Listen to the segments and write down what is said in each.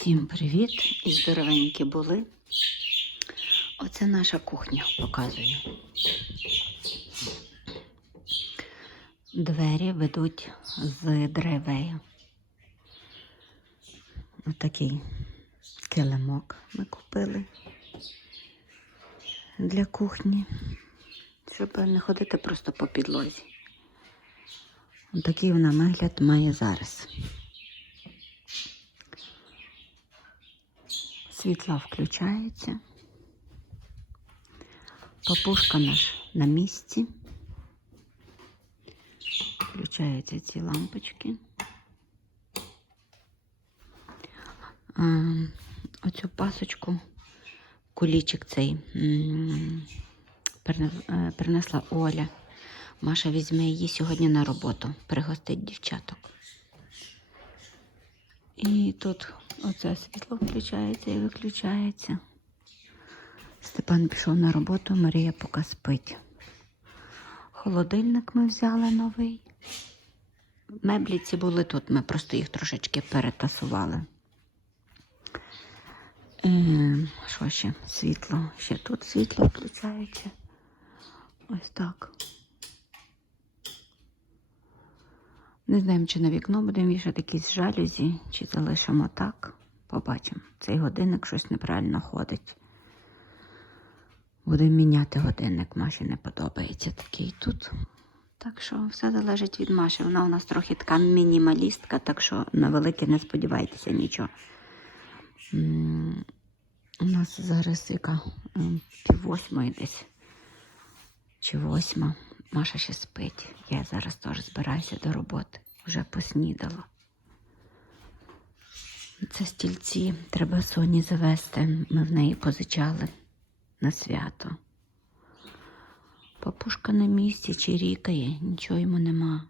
Усім привіт і здоровенькі були. Оце наша кухня показую. Двері ведуть з деревею. Отакий килимок ми купили для кухні, щоб не ходити просто по підлозі. Отакий вона вигляд має зараз. Світла включається. Папушка наш на місці. Включаються ці лампочки. Оцю пасочку, кулічик цей е, принесла Оля. Маша візьме її сьогодні на роботу, пригостить дівчаток. І тут оце світло включається і виключається. Степан пішов на роботу, Марія поки спить. Холодильник ми взяли новий. Меблі ці були тут, ми просто їх трошечки перетасували. Е, що ще? Світло. Ще тут світло включається. Ось так. Не знаємо, чи на вікно будемо вішати якісь жалюзі, чи залишимо так. Побачимо. Цей годинник щось неправильно ходить. Будемо міняти годинник. Маші не подобається такий тут. Так що все залежить від Маші. Вона у нас трохи така мінімалістка, так що на велике не сподівайтеся нічого. У нас зараз яка пів восьмої десь. Чи восьма. Маша ще спить. Я зараз теж збираюся до роботи. Вже поснідала. Це стільці треба Соні завести. Ми в неї позичали на свято. Папушка на місці чирікає, нічого йому нема.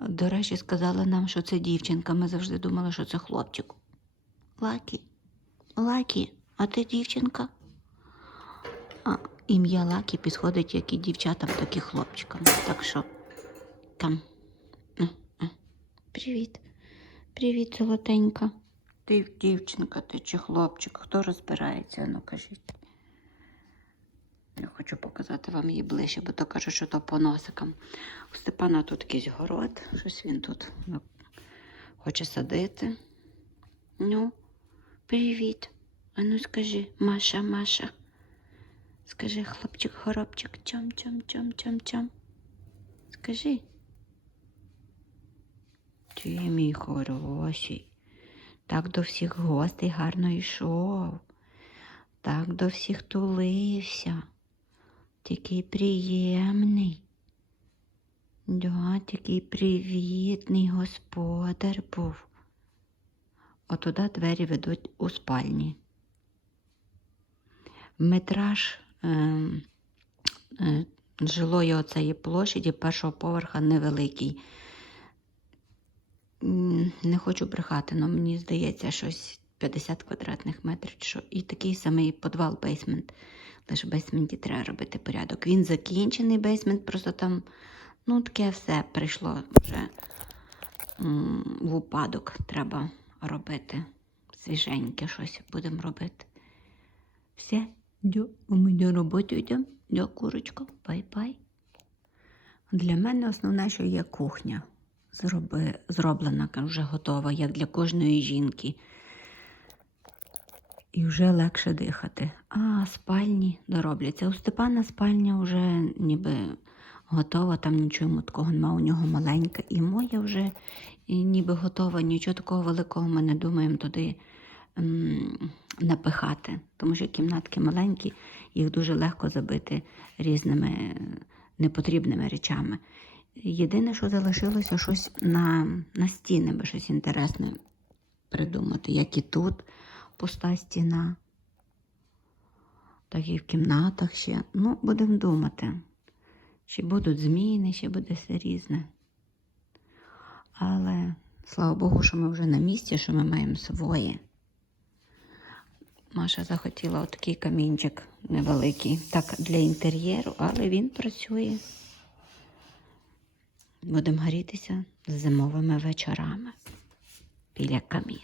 До речі, сказали нам, що це дівчинка. Ми завжди думали, що це хлопчик. Лакі, Лакі, а ти дівчинка? Ім'я Лакі підходить як і дівчатам, так і хлопчикам. Так що там. М, м. Привіт. Привіт, золотенька. Ти дівчинка, ти чи хлопчик? Хто розбирається? Ну кажіть. Я хочу показати вам її ближче, бо то кажуть, що то по носикам. У Степана тут якийсь город, щось він тут ну, хоче садити. Ну, привіт. А ну скажи, Маша, Маша. Скажи, хлопчик, хоробчик, чом, чом, чом, чом, чом. Скажи. Ти мій хороший. Так до всіх гостей гарно йшов. Так до всіх тулився. Такий приємний. Да, такий привітний господар був. Отуда двері ведуть у спальні. Метраж жилої оцеї площаді першого поверха невеликий. Не хочу брехати, але мені здається, щось 50 квадратних метрів. Що. І такий самий підвал бейсмент. Лише в бейсменті треба робити порядок. Він закінчений бейсмент, просто там ну, таке все прийшло вже в упадок. Треба робити. Свіженьке щось будемо робити. Все, ми до роботи йдемо. Дю, курочка, бай-бай. Для мене основне, що є кухня. Зроби, зроблена, вже готова, як для кожної жінки. І вже легше дихати. А спальні доробляться. У Степана спальня вже ніби готова, там нічого такого немає, у нього маленька. І моя вже і ніби готова, нічого такого великого ми не думаємо туди напихати. Тому що кімнатки маленькі, їх дуже легко забити різними непотрібними речами. Єдине, що залишилося щось на, на стіни, би щось інтересне придумати, як і тут пуста стіна, так і в кімнатах ще. Ну, будемо думати. Чи будуть зміни, чи буде все різне. Але слава Богу, що ми вже на місці, що ми маємо своє. Маша захотіла отакий камінчик невеликий, так для інтер'єру, але він працює. Будемо грітися з зимовими вечорами біля каміну.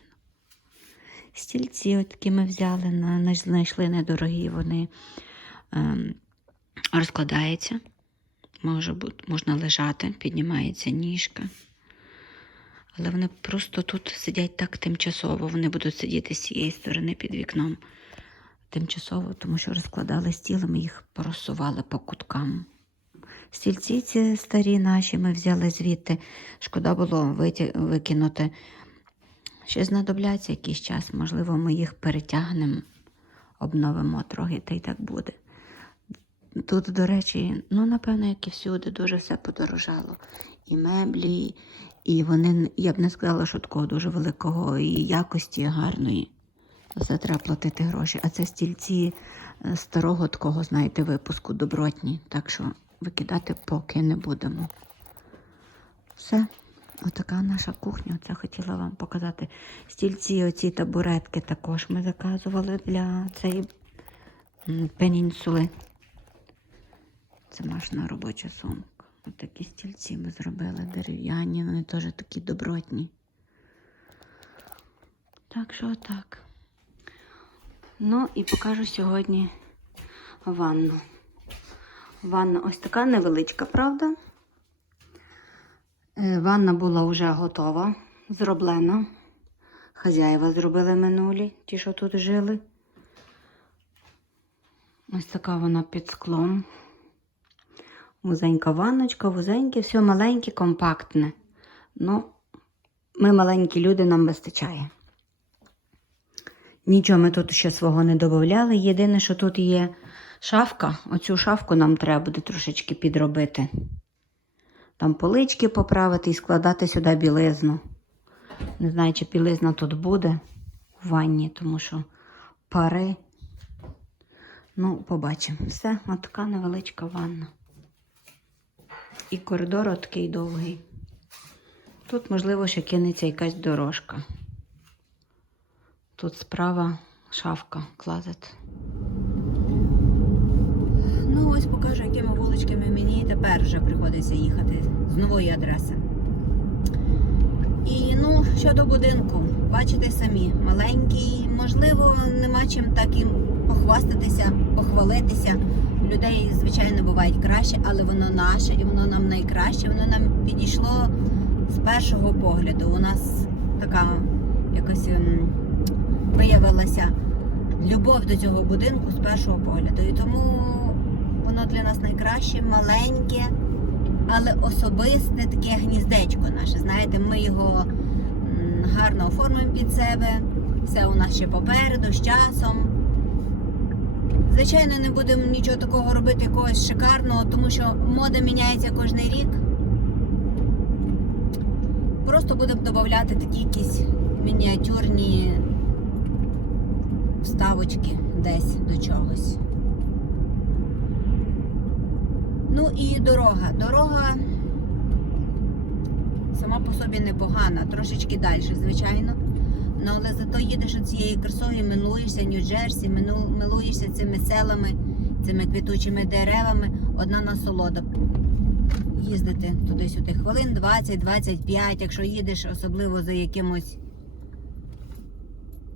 Стільці от ми взяли, на, на- знайшли недорогі, вони ем, розкладаються. Може бути, можна лежати, піднімається ніжка. Але вони просто тут сидять так тимчасово. Вони будуть сидіти з цієї сторони під вікном тимчасово, тому що розкладали стіл, і ми їх просували по куткам. Стільці ці старі наші ми взяли звідти. Шкода було викинути. Ще знадобляться якийсь час, можливо, ми їх перетягнемо, обновимо трохи, та й так буде. Тут, до речі, ну, напевно, як і всюди, дуже все подорожало. І меблі, і вони, я б не сказала, що такого дуже великого і якості гарної. За треба платити гроші. А це стільці е, старого такого, знаєте, випуску добротні. Так що викидати поки не будемо. Все. Отака наша кухня. Це хотіла вам показати. Стільці, оці табуретки також ми заказували для цієї пенінсули. Це машина робоча сумка. Ось такі стільці ми зробили дерев'яні, вони теж такі добротні. Так що так. Ну і покажу сьогодні ванну. Ванна ось така невеличка, правда? Е, Ванна була вже готова, зроблена. Хазяїва зробили минулі, ті, що тут жили. Ось така вона під склом. Вузенька ванночка, вузеньке, все маленьке, компактне. Ну, ми маленькі люди, нам вистачає. Нічого ми тут ще свого не додавали. Єдине, що тут є шафка. Оцю шафку нам треба буде трошечки підробити. Там полички поправити і складати сюди білизну. Не знаю, чи білизна тут буде в ванні, тому що пари. Ну, побачимо. Все, от така невеличка ванна. І коридор такий довгий. Тут, можливо, ще кинеться якась дорожка. Тут справа шафка, клазет. Ну, ось покажу, якими вуличками мені тепер вже приходиться їхати з нової адреси. І ну, щодо будинку, бачите самі, маленький, можливо, нема чим так і похвастатися, похвалитися. Людей, звичайно, бувають краще, але воно наше і воно нам найкраще. Воно нам підійшло з першого погляду. У нас така якось ем, виявилася любов до цього будинку з першого погляду. І тому воно для нас найкраще, маленьке, але особисте таке гніздечко наше. Знаєте, ми його гарно оформимо під себе. Все у нас ще попереду, з часом. Звичайно, не будемо нічого такого робити, якогось шикарного, тому що мода міняється кожен рік. Просто будемо додати такі якісь мініатюрні вставочки десь до чогось. Ну і дорога. Дорога сама по собі непогана, трошечки далі, звичайно. Ну, але зато їдеш цією красою, милуєшся Нью-Джерсі, милуєшся цими селами, цими квітучими деревами. Одна насолода. Їздити туди-сюди хвилин 20-25, якщо їдеш, особливо за якимось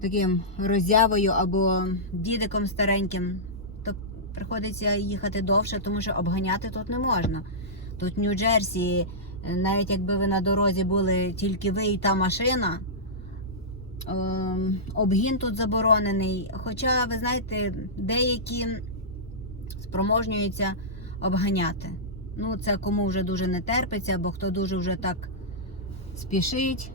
таким роззявою або дідиком стареньким, то приходиться їхати довше, тому що обганяти тут не можна. Тут Нью-Джерсі, навіть якби ви на дорозі були тільки ви і та машина, обгін тут заборонений. Хоча, ви знаєте, деякі спроможнюються обганяти. Ну, це кому вже дуже не терпиться, бо хто дуже вже так спішить.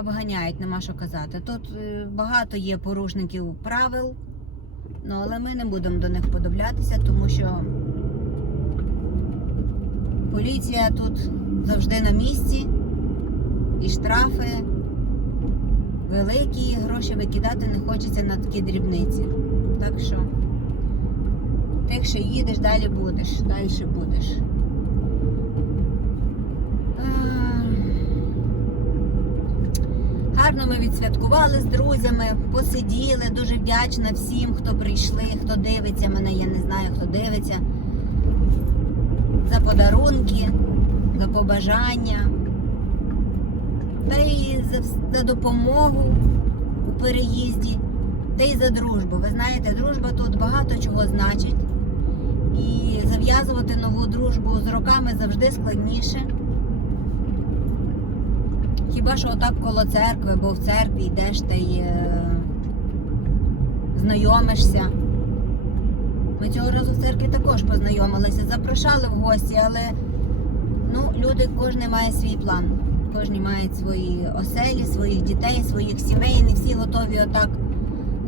Обганяють, нема що казати. Тут е, багато є порушників правил, ну, але ми не будемо до них подивлятися, тому що поліція тут завжди на місці, штрафи великі, гроші викидати не хочеться на такі дрібниці. Так що, тихше їдеш, далі будеш, далі будеш. Гарно ми відсвяткували з друзями, посиділи. Дуже вдячна всім, хто прийшли, хто дивиться мене, я не знаю, хто дивиться. За подарунки, за побажання. Та й за, допомогу у переїзді, та й за дружбу. Ви знаєте, дружба тут багато чого значить. І зав'язувати нову дружбу з роками завжди складніше. Хіба що отак коло церкви, бо в церкві йдеш та й е, знайомишся. Ми цього разу в церкві також познайомилися, запрошали в гості, але ну, люди, кожен має свій план. Кожен має свої оселі, своїх дітей, своїх сімей. Не всі готові отак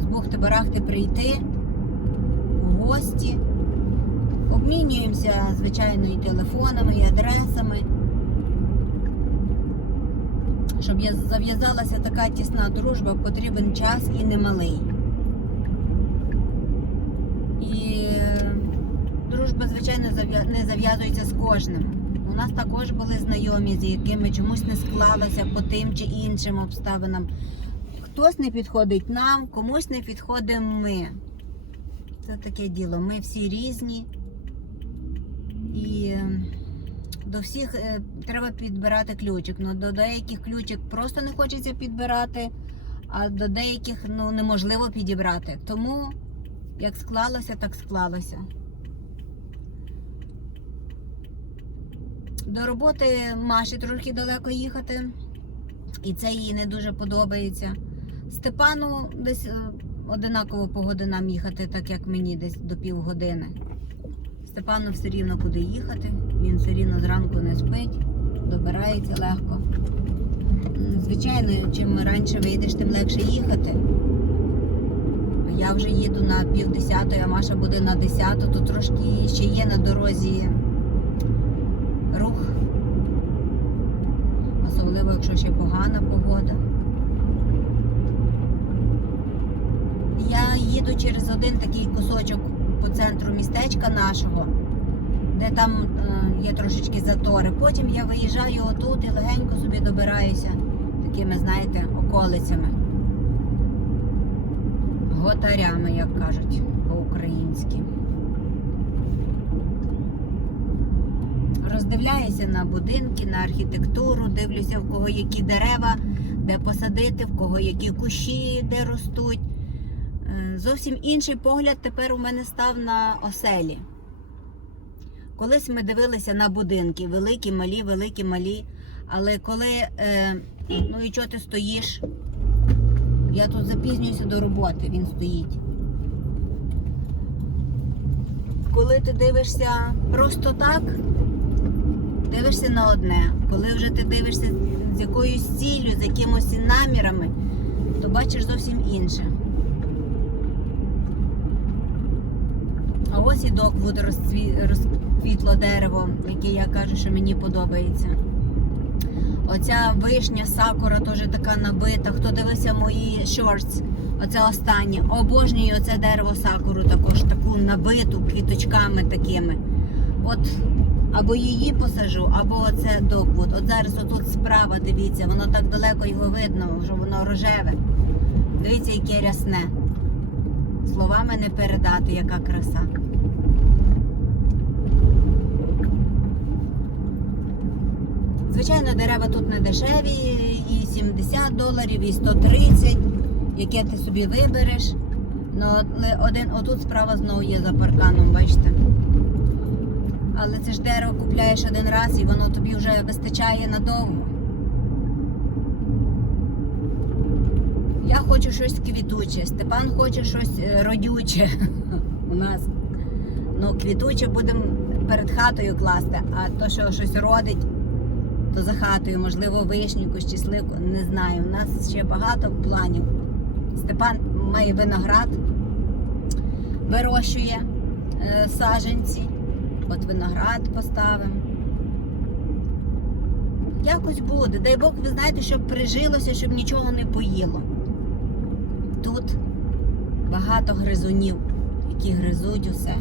з бухти-барахти прийти в гості. Обмінюємося, звичайно, і телефонами, і адресами. Щоб зав'язалася така тісна дружба, потрібен час і немалий. І е, дружба, звичайно, не зав'язується з кожним. Нас також були знайомі, з якими чомусь не склалося по тим чи іншим обставинам. Хтось не підходить нам, комусь не підходимо ми. Це таке діло. Ми всі різні. І е, до всіх е, треба підбирати ключик. Ну, до деяких ключик просто не хочеться підбирати, а до деяких ну, неможливо підібрати. Тому як склалося, так склалося. До роботи Маші трохи далеко їхати, і це їй не дуже подобається. Степану десь е, одинаково по годинам їхати, так як мені десь до півгодини. Степану все рівно куди їхати, він все рівно зранку не спить, добирається легко. Звичайно, чим раніше вийдеш, тим легше їхати. Я вже їду на пів десятої, а Маша буде на десяту, то трошки ще є на дорозі рух. Особливо, якщо ще погана погода. Я їду через один такий кусочок по центру містечка нашого, де там е, є трошечки затори. Потім я виїжджаю отут і легенько собі добираюся такими, знаєте, околицями. Готарями, як кажуть по-українськи. Роздивляюся на будинки, на архітектуру, дивлюся, в кого які дерева, де посадити, в кого які кущі, де ростуть. Е, Зовсім інший погляд тепер у мене став на оселі. Колись ми дивилися на будинки, великі, малі, великі, малі. Але коли, е, ну і чого ти стоїш? Я тут запізнююся до роботи, він стоїть. Коли ти дивишся просто так, дивишся на одне. Коли вже ти дивишся з якоюсь ціллю, з якимось намірами, то бачиш зовсім інше. А ось і Доквуд розквітло дерево, яке я кажу, що мені подобається. Оця вишня сакура теж така набита. Хто дивився мої шортс, оце останнє. Обожнюю оце дерево сакуру також, таку набиту квіточками такими. От або її посажу, або оце доквуд. От зараз отут справа, дивіться, воно так далеко його видно, що воно рожеве. Дивіться, яке рясне. Словами не передати, яка краса. Звичайно, дерева тут не дешеві, і 70 доларів, і 130, яке ти собі вибереш. Ну, але один, отут справа знову є за парканом, бачите. Але це ж дерево купляєш один раз і воно тобі вже вистачає надовго. Я хочу щось квітуче, Степан хоче щось е, родюче у нас. Ну, квітуче будемо перед хатою класти, а то, що щось родить, то за хатою, можливо, вишню, якусь не знаю. У нас ще багато планів. Степан має виноград, вирощує е, саджанці. От виноград поставимо. Якось буде. Дай Бог, ви знаєте, щоб прижилося, щоб нічого не поїло. Тут багато гризунів, які гризуть усе.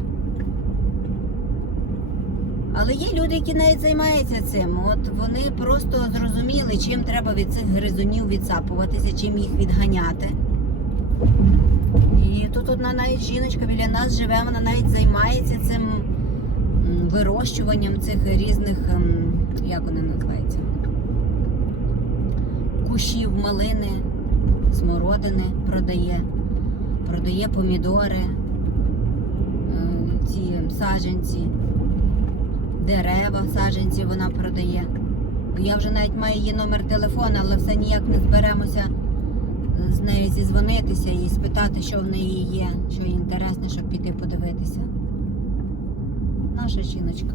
Але є люди, які навіть займаються цим. От вони просто зрозуміли, чим треба від цих гризунів відсапуватися, чим їх відганяти. І тут одна навіть жіночка біля нас живе, вона навіть займається цим вирощуванням цих різних, ем, як вони називаються, кущів малини, смородини продає, продає помідори, е, ці саджанці, дерева саджанці вона продає. Я вже навіть маю її номер телефона, але все ніяк не зберемося з нею зізвонитися і спитати, що в неї є, що їй інтересне, щоб піти подивитися. Наша жіночка.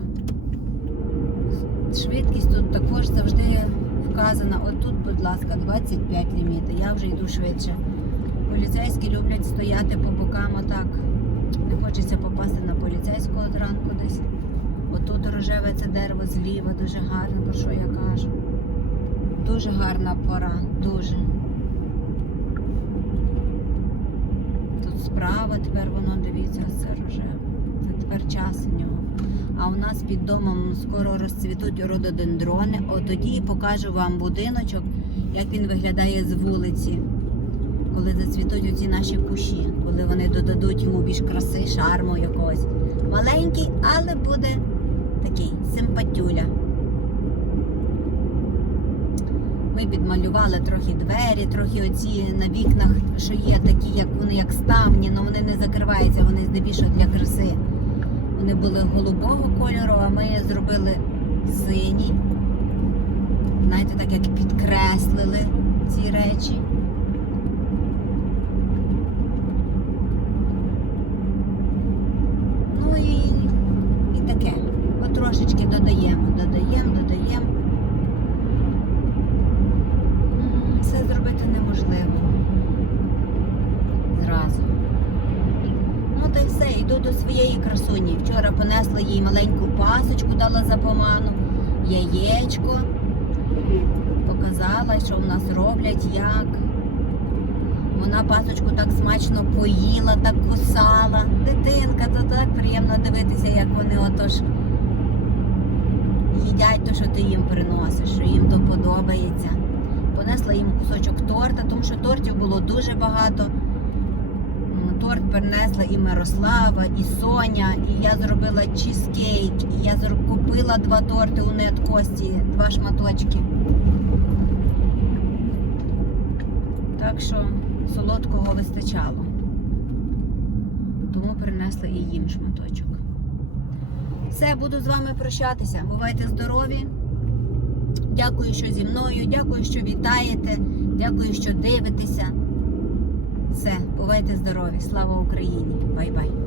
Швидкість тут також завжди вказана. Отут, будь ласка, 25 ліміти. Я вже йду швидше. Поліцейські люблять стояти по бокам отак. Не хочеться попасти на поліцейського зранку десь. Отут рожеве це дерево зліва, дуже гарне, про що я кажу. Дуже гарна пора, дуже. Тут справа тепер воно дивіться, це рожеве. Тепер час у нього. А у нас під домом скоро розцвітуть рододендрони. От тоді покажу вам будиночок, як він виглядає з вулиці. Коли зацвітуть оці наші кущі, коли вони додадуть йому більш краси, шарму якогось. Маленький, але буде такий симпатюля. Ми підмалювали трохи двері, трохи оці на вікнах, що є такі, як вони як ставні, але вони не закриваються, вони здебільшого для краси. Вони були голубого кольору, а ми зробили сині. Знаєте, так як підкреслили ці речі. Ну і, і таке. От трошечки додаємо, додаємо, додаємо. Це зробити неможливо. Зразу. Ну та й все, йду до своєї красуні. Вчора понесла їй маленьку пасочку, дала за поману, яєчко. Показала, що в нас роблять, як. Вона пасочку так смачно поїла, так кусала. Дитинка, то так приємно дивитися, як вони отож їдять те, що ти їм приносиш, що їм то подобається. Понесла їм кусочок торта, тому що тортів було дуже багато. Торт принесла і Мирослава, і Соня, і я зробила чізкейк, і я купила два торти у нет Кості, два шматочки. Так що солодкого вистачало. Тому принесла і їм шматочок. Все, буду з вами прощатися. Бувайте здорові. Дякую, що зі мною, дякую, що вітаєте, дякую, що дивитеся. Все, бувайте здорові. Слава Україні! Бай-бай!